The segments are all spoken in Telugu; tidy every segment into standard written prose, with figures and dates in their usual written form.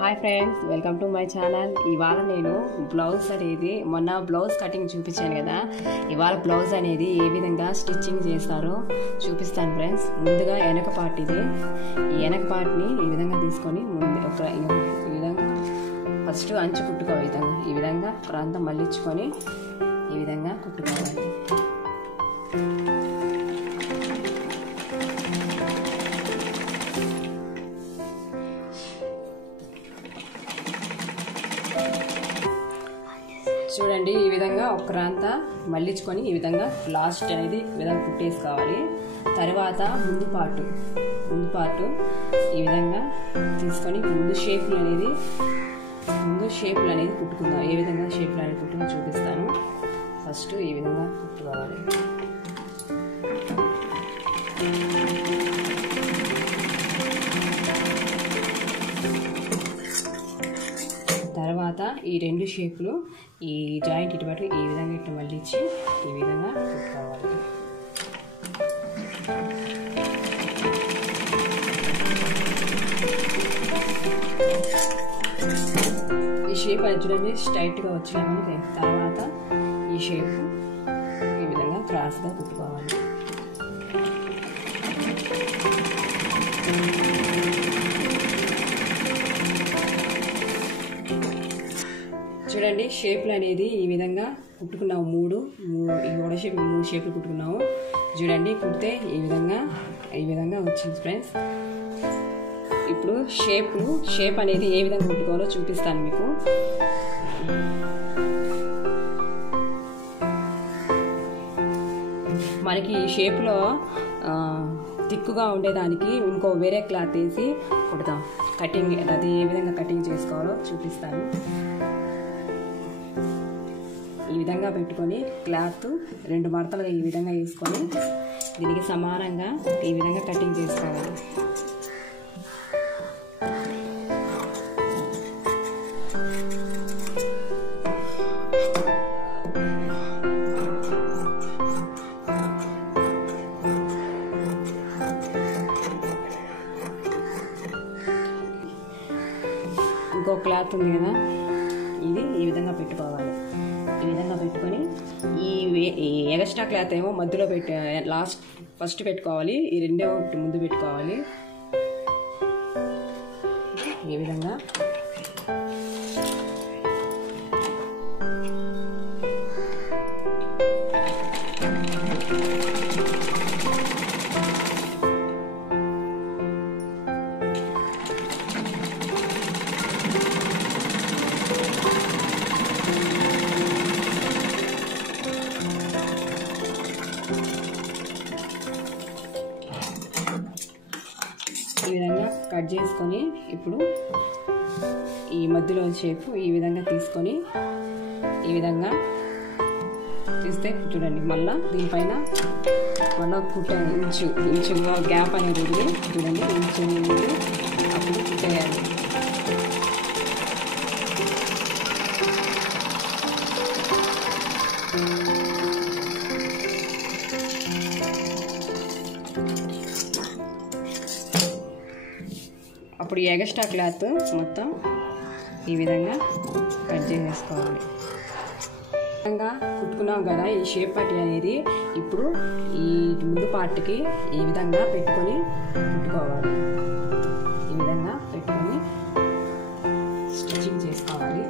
Hi friends, welcome to my channel. ఇవాళ నేను బ్లౌజ్ అనేది మొన్న బ్లౌజ్ కటింగ్ చూపించాను కదా, ఇవాళ బ్లౌజ్ అనేది ఏ విధంగా స్టిచ్చింగ్ చేస్తారో చూపిస్తాను ఫ్రెండ్స్. ముందుగా వెనక పార్ట్ ఇది. ఈ వెనక పార్ట్ని ఈ విధంగా తీసుకొని ఈ విధంగా ఫస్ట్ అంచు కుట్టుకోవాలి. ఈ విధంగా ప్రాంతం మళ్ళించుకొని ఈ విధంగా కుట్టుకోవాలి. చూడండి, ఈ విధంగా ఒక క్రాంత మళ్ళించుకొని ఈ విధంగా లాస్ట్ అనేది ఈ విధంగా కుట్టేసుకోవాలి. తర్వాత ముందు పార్టు ఈ విధంగా తీసుకొని ముందు షేప్లు అనేది కుట్టుకుందాం. ఏ విధంగా షేప్లు అనేది కుట్టుకుని చూపిస్తాను. ఫస్ట్ ఈ విధంగా కుట్టుకోవాలి. తర్వాత ఈ రెండు షేపులు ఈ జాయింట్ ఇటుబట్టి ఈ విధంగా ఇట్లా మళ్ళించి ఈ విధంగా కుట్టుకోవాలి. ఈ షేప్ అది చూడండి స్ట్రైట్గా వచ్చినామని. తర్వాత ఈ షేప్ ఈ విధంగా క్రాస్గా కుట్టుకోవాలి. చూడండి, షేప్లు అనేది ఈ విధంగా కుట్టుకున్నాము. మూడు షేప్లు కుట్టుకున్నాము. చూడండి, కుడితే ఈ విధంగా వచ్చింది ఫ్రెండ్స్. ఇప్పుడు షేప్ అనేది ఏ విధంగా కుట్టుకోవాలో చూపిస్తాను మీకు. మనకి ఈ షేప్లో తిక్కుగా ఉండేదానికి ఇంకో వేరే క్లాత్ వేసి కుడతాం. కటింగ్ అది ఏ విధంగా కటింగ్ చేసుకోవాలో చూపిస్తాను. ఈ విధంగా పెట్టుకొని క్లాత్ రెండు మడతలుగా ఈ విధంగా వేసుకొని దీనికి సమానంగా ఈ విధంగా కటింగ్ చేసుకోవాలి. ఇంకో క్లాత్ ఉంది కదా, ఇది ఈ విధంగా పెట్టుకోవాలి. ఈ విధంగా పెట్టుకొని ఈ ఎక్స్ట్రా క్లాత్ ఏమో మధ్యలో ఫస్ట్ పెట్టుకోవాలి. ఈ రెండేమో ముందు పెట్టుకోవాలి. ఈ విధంగా కట్ చేసుకొని ఇప్పుడు ఈ మధ్యలో షేప్ ఈ విధంగా తీసుకొని ఈ విధంగా తీస్తే చూడండి, మళ్ళీ దీనిపైన ఇంచుగా గ్యాప్ అనేది చూడండి, ఇంచు అప్పుడు కుట్టేయాలి. అప్పుడు ఈ ఎక్స్ట్రా క్లాత్ మొత్తం ఈ విధంగా కట్ చేసేసుకోవాలి. ఈ విధంగా కుట్టుకున్నాం కదా ఈ షేప్ పట్టి అనేది. ఇప్పుడు ఈ ముందు పార్ట్కి ఈ విధంగా పెట్టుకొని కుట్టుకోవాలి. ఈ విధంగా పెట్టుకొని స్టిచ్చింగ్ చేసుకోవాలి.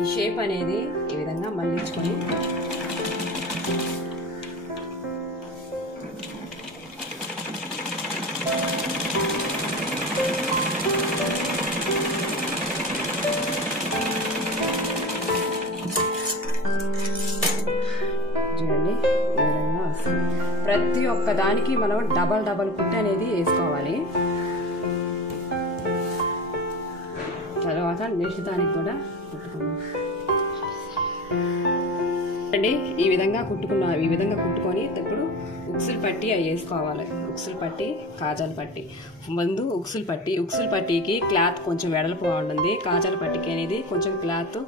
ఈ షేప్ అనేది ఈ విధంగా మళ్ళించుకొని చూడండి, ఈ విధంగా వస్తుంది. ప్రతి ఒక్క దానికి మనం డబల్ కుట్టు అనేది వేసుకోవాలి. తర్వాత నెక్స్ట్ దానికి కూడా కుట్టుకున్నాం. అండి, ఈ విధంగా కుట్టుకొని ఇప్పుడు ఉక్సులు పట్టి అవి వేసుకోవాలి. ఉక్సులు పట్టి, కాజాల పట్టి. ముందు ఉక్సులు పట్టికి క్లాత్ కొంచెం వెడల్పుగా ఉంటుంది. కాజాల పట్టికి అనేది కొంచెం క్లాత్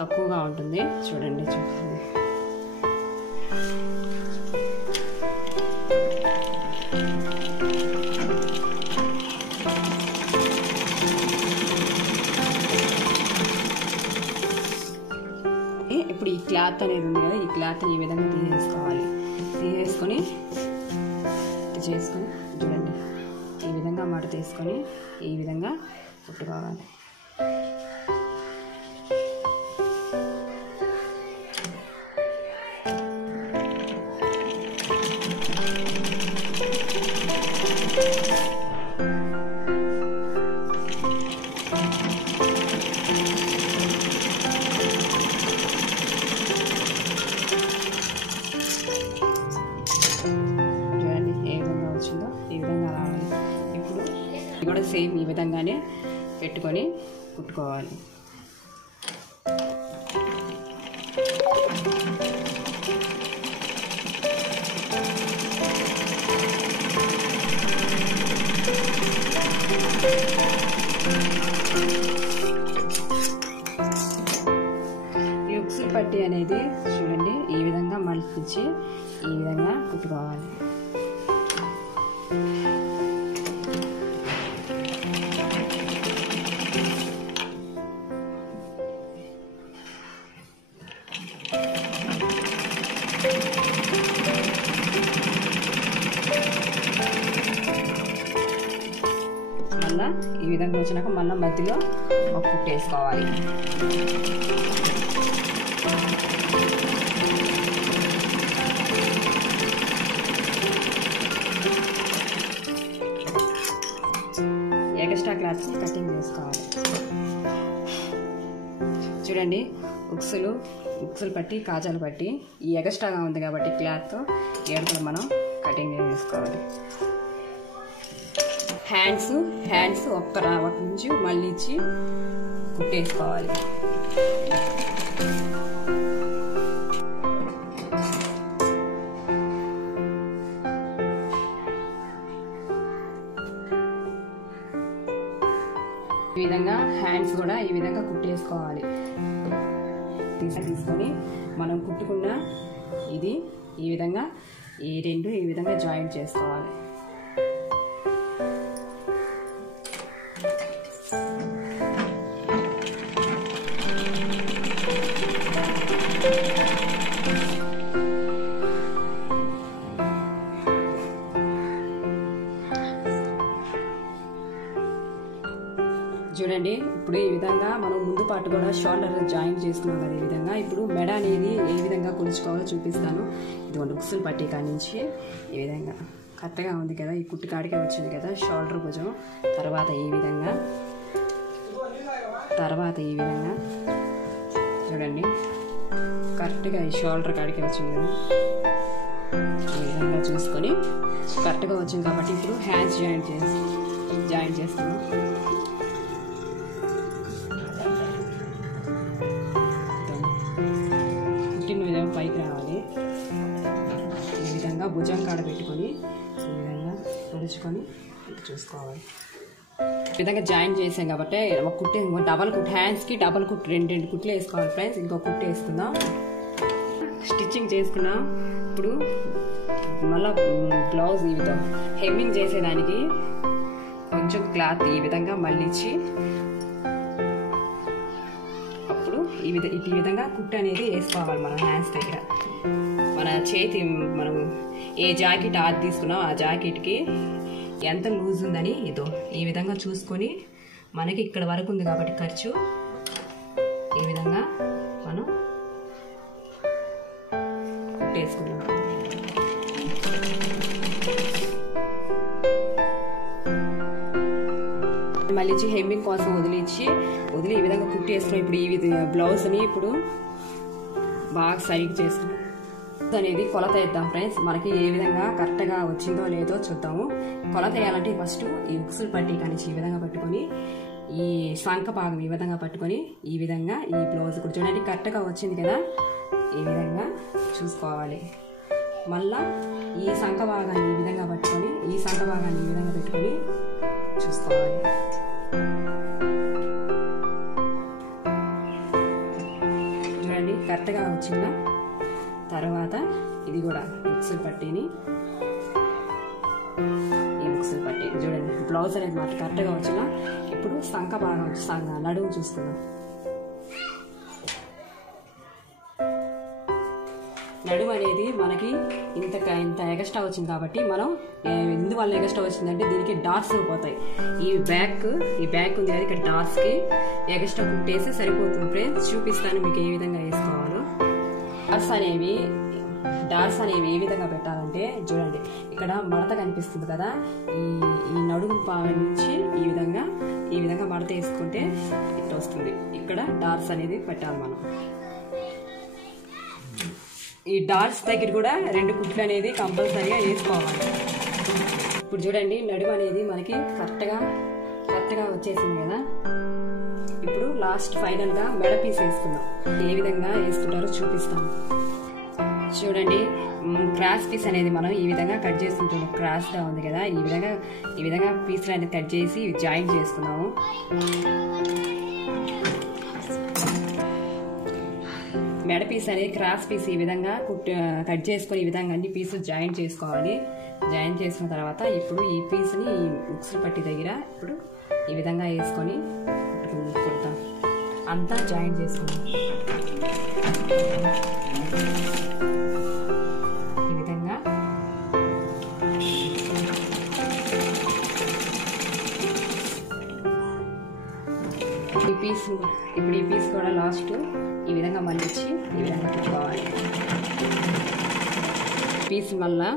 తక్కువగా ఉంటుంది. చూడండి. క్లాత్ అనేది ఉంది కదా, ఈ క్లాత్ని ఈ విధంగా తీసేసుకోవాలి. తీసేసుకొని చేసుకొని చూడండి ఈ విధంగా మడత తీసుకొని ఈ విధంగా కుట్టుకోవాలి. కూడా సేమ్ ఈ విధంగానే పెట్టుకొని కుట్టుకోవాలి. ఈ ఉక్సులు పట్టి అనేది చూడండి ఈ విధంగా మలిపించి ఈ విధంగా కుట్టుకోవాలి. మళ్ళా ఈ విధంగా వచ్చినాక మళ్ళీ మధ్యలో ఒక కుట్టు వేసుకోవాలి. ఎక్స్ట్రా క్లాత్ని కటింగ్ చేసుకోవాలి. చూడండి ఉక్సులు పట్టి కాజాలు పట్టి ఈ ఎక్స్ట్రాగా ఉంది కాబట్టి క్లాత్ ఏడుపులు మనం కటింగ్ చేసుకోవాలి. హ్యాండ్స్ ఒక్క నుంచి మళ్ళీ ఇచ్చి కుట్టేసుకోవాలి. ఈ విధంగా హ్యాండ్స్ కూడా ఈ విధంగా కుట్టేసుకోవాలి. తీసుకొని మనం కుట్టుకున్న ఇది ఈ విధంగా ఈ రెండు ఈ విధంగా జాయింట్ చేసుకోవాలి. చూడండి ఇప్పుడు ఈ విధంగా మనం ముందు పాటు కూడా షోల్డర్ జాయింట్ చేసుకున్నాం కదా, ఈ విధంగా ఇప్పుడు మెడ అనేది ఏ విధంగా కొలుచుకోవాలో చూపిస్తాను. ఇదిగోండి ఉక్సులు పట్టి కాడి నుంచి ఈ విధంగా కరెక్ట్గా ఉంది కదా, ఈ కుట్టి కాడికే వచ్చింది కదా షోల్డర్ భుజం. తర్వాత ఈ విధంగా చూడండి కరెక్ట్గా ఈ షోల్డర్ కాడికే వచ్చింది కదా, ఈ విధంగా చూసుకొని కరెక్ట్గా వచ్చింది కాబట్టి ఇప్పుడు హ్యాండ్స్ జాయింట్ చేస్తున్నాం. పైకి రావాలి. ఈ విధంగా భుజం కాడ పెట్టుకొని ఈ విధంగా పొడుచుకొని చూసుకోవాలి. ఈ విధంగా జాయిన్ చేసాం కాబట్టి ఒక కుట్టు డబల్ కుట్టు హ్యాండ్స్కి డబల్ కుట్టు రెండు కుట్లు వేసుకోవాలి ఫ్రెండ్స్. ఇంకో కుట్టు వేసుకుందాం. స్టిచ్చింగ్ చేసుకున్నాం. ఇప్పుడు మళ్ళీ బ్లౌజ్ ఈ విధంగా హెమ్మింగ్ చేసేదానికి కొంచెం క్లాత్ ఈ విధంగా మళ్ళించి ఈ విధంగా కుట్టు అనేది వేసుకోవాలి. మనం హ్యాండ్స్ దగ్గర మన చేతి మనం ఏ జాకెట్ ఆది తీసుకున్నాం ఆ జాకెట్కి ఎంత లూజ్ ఉందని ఇదో ఈ విధంగా చూసుకొని మనకి ఇక్కడ వరకు ఉంది కాబట్టి ఖర్చు ఈ విధంగా మనం కుట్టేసుకున్నాం. మళ్ళీ హెమ్మింగ్ కోసం వదిలి ఈ విధంగా కుట్టేసుకున్నాం. ఇప్పుడు ఈ బ్లౌజ్ని ఇప్పుడు బాగా సరిగ్గా చేసుకున్నాం అనేది కొలత వేద్దాం ఫ్రెండ్స్. మనకి ఏ విధంగా కరెక్ట్గా వచ్చిందో లేదో చూద్దాము. కొలత వేయాలంటే ఫస్ట్ ఈ ఉక్సులు పట్టి కానీ ఈ విధంగా పట్టుకొని ఈ సంక భాగం ఈ విధంగా పట్టుకొని ఈ విధంగా ఈ బ్లౌజ్ కూడా చూడండి కరెక్ట్గా వచ్చింది కదా, ఈ విధంగా చూసుకోవాలి. మళ్ళా ఈ సంక భాగాన్ని ఈ విధంగా పట్టుకొని ఈ సంక భాగాన్ని ఈ విధంగా పెట్టుకొని చూసుకోవాలి. చూడండి కరెక్ట్గా వచ్చిందా. తర్వాత ఇది కూడా ఉక్సులు పట్టిని చూడండి బ్లౌజ్ అనేది మాట కరెక్ట్గా వచ్చినా. ఇప్పుడు సంక భాగం నడుము చూసుకుందాం. నడుము అనేది మనకి ఇంత ఎగస్ట్రా వచ్చింది కాబట్టి మనం ఎందువల్ల ఎగస్ట్రా వచ్చిందంటే దీనికి డాట్స్ పోతాయి. ఈ బ్యాక్ ఉంది కదా, ఇక్కడ డాట్స్కి ఎగస్ట్రా కుట్టేసి సరిపోతుంది ఫ్రెండ్స్. చూపిస్తాను మీకు ఏ విధంగా వేసుకోవాలో. డాట్స్ అనేవి ఏ విధంగా పెట్టాలంటే చూడండి, ఇక్కడ మడత కనిపిస్తుంది కదా, ఈ నడుము నుంచి ఈ విధంగా మడత వేసుకుంటే ఇట్లా వస్తుంది. ఇక్కడ డాట్స్ అనేది పెట్టాలి మనం. ఈ డాట్స్ దగ్గర కూడా 2 కుట్లు అనేది కంపల్సరీగా వేసుకోవాలి. ఇప్పుడు చూడండి, నడుము అనేది మనకి కరెక్ట్గా వచ్చేసింది కదా. ఇప్పుడు లాస్ట్ ఫైనల్గా మెడ పీస్ వేసుకుందాం. ఏ విధంగా వేసుకుంటారో చూపిస్తాను. చూడండి, క్రాస్ పీస్ అనేది మనం ఈ విధంగా కట్ చేసుకుంటాము. క్రాస్గా ఉంది కదా, ఈ విధంగా పీస్లు అనేది కట్ చేసి జాయింట్ చేసుకున్నాము. మెడ పీస్ అనేది క్రాస్ పీస్ ఈ విధంగా కట్ చేసుకొని ఈ విధంగా అన్ని పీసులు జాయింట్ చేసుకోవాలి. జాయింట్ చేసుకున్న తర్వాత ఇప్పుడు ఈ పీస్ని ఈ ఉక్సులు పట్టి దగ్గర ఇప్పుడు ఈ విధంగా వేసుకొని కుడతాం. అంతా జాయింట్ చేసుకుందాం. ఈ విధంగా ఇప్పుడు ఈ పీస్ కూడా లాస్ట్ ఈ విధంగా మళ్ళించి ఈ విధంగా పెట్టుకోవాలి. పీస్ మళ్ళా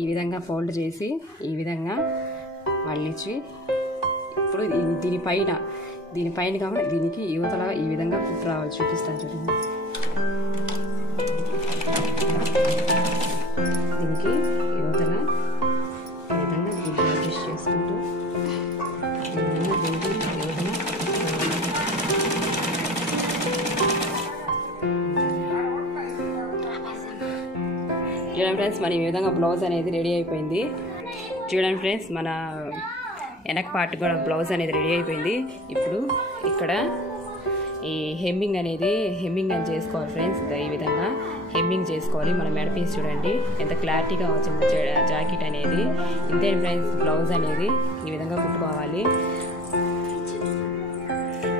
ఈ విధంగా ఫోల్డ్ చేసి ఈ విధంగా మళ్ళించి ఇప్పుడు దీనిపైన కాబట్టి దీనికి యువతల ఈ విధంగా కుట్టు రావాలి. చూపిస్తాను చూడండి. దీనికి యువతల ఈ విధంగా గుడ్డు అడ్జస్ట్ చేసుకుంటూ ఈ విధంగా గుడ్డు యువతల చూడండి ఫ్రెండ్స్, మన ఈ విధంగా బ్లౌజ్ అనేది రెడీ అయిపోయింది. చూడండి ఫ్రెండ్స్, మన వెనక పార్ట్ కూడా బ్లౌజ్ అనేది రెడీ అయిపోయింది. ఇప్పుడు ఇక్కడ ఈ హెమ్మింగ్ అని చేసుకోవాలి ఫ్రెండ్స్. ఈ విధంగా హెమ్మింగ్ చేసుకోవాలి. మన మెడ పీస్ చూడండి ఎంత క్లారిటీగా వచ్చింది జాకెట్ అనేది. ఇంతే ఫ్రెండ్స్, బ్లౌజ్ అనేది ఈ విధంగా కుట్టుకోవాలి.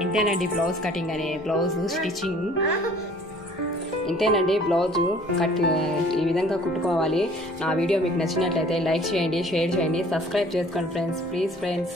ఇంతేనండి బ్లౌజ్ కటింగ్ బ్లౌజ్ స్టిచ్చింగ్. ఇంతేనండి బ్లౌజు ఈ విధంగా కుట్టుకోవాలి. నా వీడియో మీకు నచ్చినట్లయితే లైక్ చేయండి, షేర్ చేయండి, సబ్స్క్రైబ్ చేసుకోండి ఫ్రెండ్స్. Please friends.